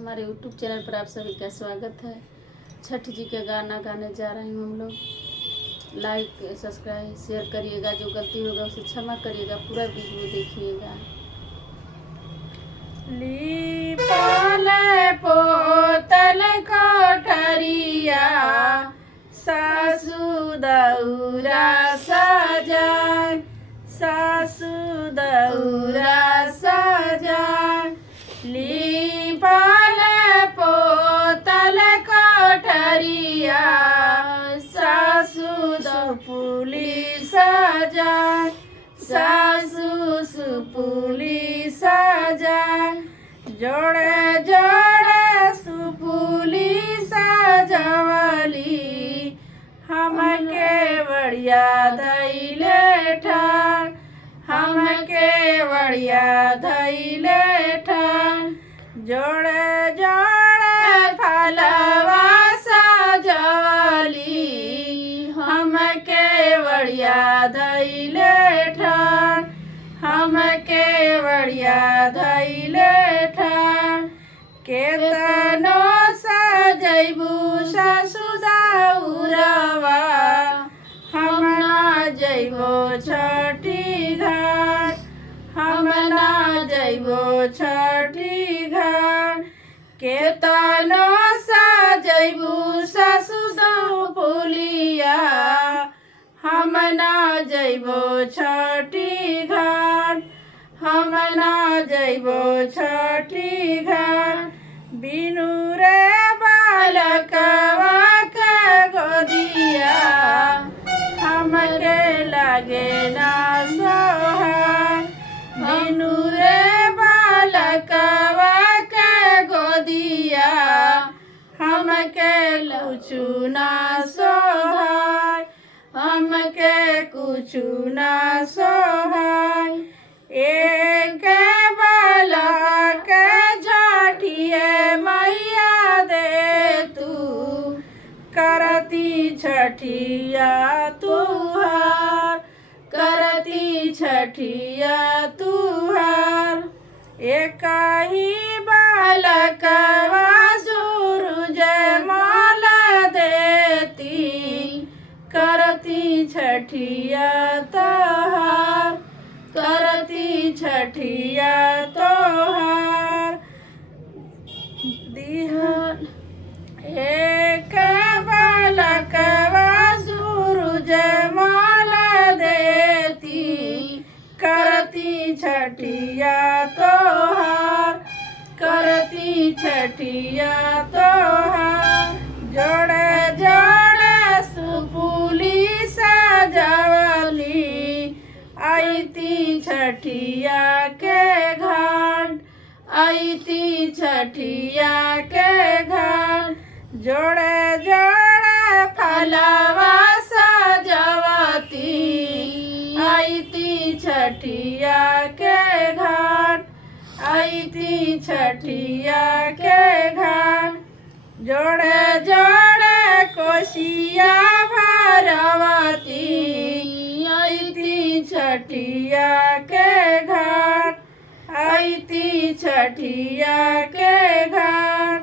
हमारे YouTube channel पर आप सभी का स्वागत है। छठ जी का गाना गाने जा रही हूँ हम लोग। लाइक सब्सक्राइब शेयर करिएगा, जो गलती होगा उसे क्षमा करिएगा, पूरा वीडियो देखिएगा। लीपल पोतल कोठरिया सासु दौरा सजाय, सासु दौरा सजाय। लीपल पोतल कोठरिया सासु सुपुली सजाय, सासु सुपुली सजाय। जोड़े जोड़े सुपुली सजवली हमके बढ़िया धैले ठार, हमके बढ़िया धैले ठार। जोड़े जोड़े फलवा सजवली हमके बढ़िया धैले ठार, हमके बढ़िया धैले ठार। केतनो सजैबू सासु दौरवा हम ना जैबो छठी घाट, हम ना जैबो छठी घाट। केतनो सजैबू सासु सुपुलिया हम ना जैबो छठी घाट, हम ना जैबो छठी घाट। बिनु रे बालकवा के गोदिया हमके लगे ना सोहार। बिनु रे बालकवा के गोदिया हमके कुछु ना सोहाय, हमके कुछु ना सोहाय। एक बालक छठिए मैया दे तू करती छठिया तुहार, करती छठिया तुहार। एक ही बालकवा सूरज माल देती करती छठिया तोहार, करती छठिया तोहार। दिहन एक बालकवा सूरज माल देती करती छठिया तोहार, करती छठिया तोहार। जोड़े जोड़े सुपुली सजवली आईती छठिया के घाट, आईती छठिया के घाट। जोड़े जोड़े फलवा सजवती आईती छठिया के घाट, आईती छठिया के घाट। जोड़े जोड़े कोसिया भरवती आईती छठिया के घाट, आईती छठिया के घाट।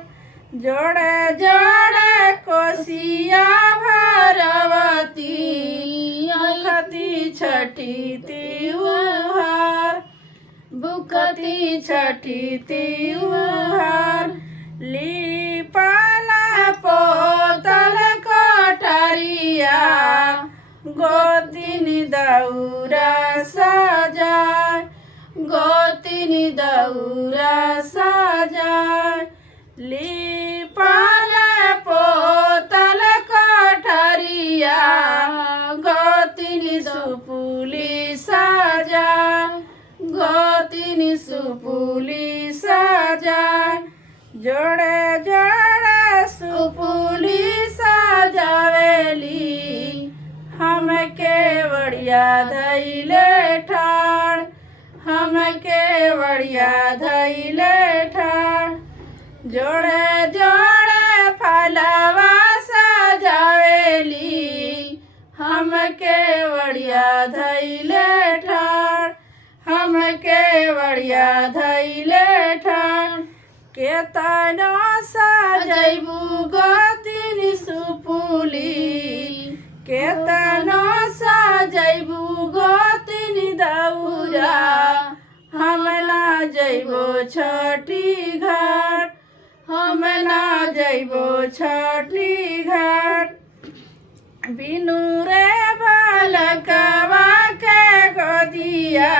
जोड़े जोड़े कोसिया भरवती भुखती छठी त्योहार, भुखती छठी त्योहार। लीपला पोतल कोठरिया गोतिन दौरा सजाय, गोतिन दौरा सजाय। लीपल पोतल कोठरिया गोतिन सुपुली सजाय, गोतिन सुपुली सजाय। जोड़े जोड़े सुपुली सजावेली हमके बढ़िया धैले ठाड़, हमके बढ़िया धैले ठाड़। जोड़े जोड़े फलवा सजावेली हमके बढ़िया धैले ठाड़, हमके बढ़िया धैले ठाड़। केतनो सजैबू गोतिनी सुपुली केतनो सजैबू गोतिनी दौरा हम ना जैबो छठी घाट हम ना जैबो छठी घाट बिनु रे बालकवा के गोदिया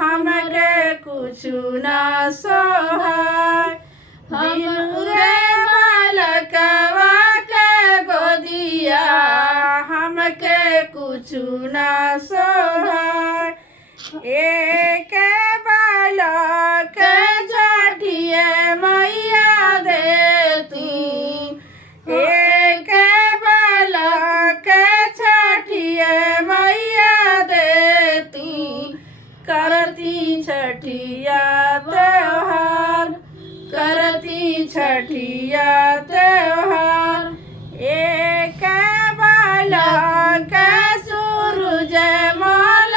हमके कुछु ना सोहाय बिनु रे बालकवा के गोदिया हमके कुछु ना सोहाय एक बालक छठिए मैया दे तू एक बालक छठिए मैया दे तू करती छठिया त्योहार करती छठिया त्योहार एक बालक सूरज मल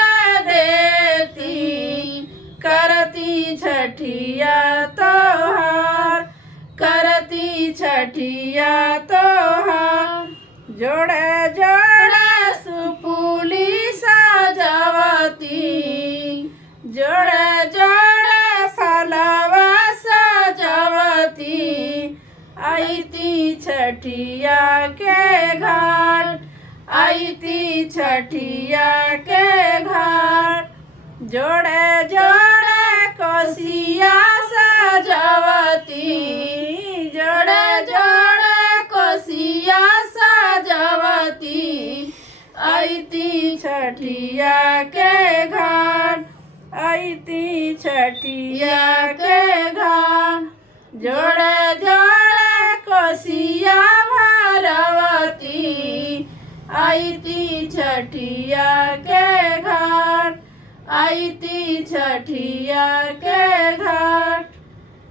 देती करती छठिया त्योहार करती छठिया त्योहार जोड़े जोड़े सुपुली सजावती जोड़े जोड़े फलवा सजावती आईती छठिया के घाट आईती छठिया के घाट जोड़े जोड़े कोसिया सजावती जोड़े जोड़े कोसिया सजावती आईती छठिया के घाट आईती छठिया के घाट जोड़े जोड़े कोसिया भरवती आईती छठिया के घाट आईती छठिया के घाट।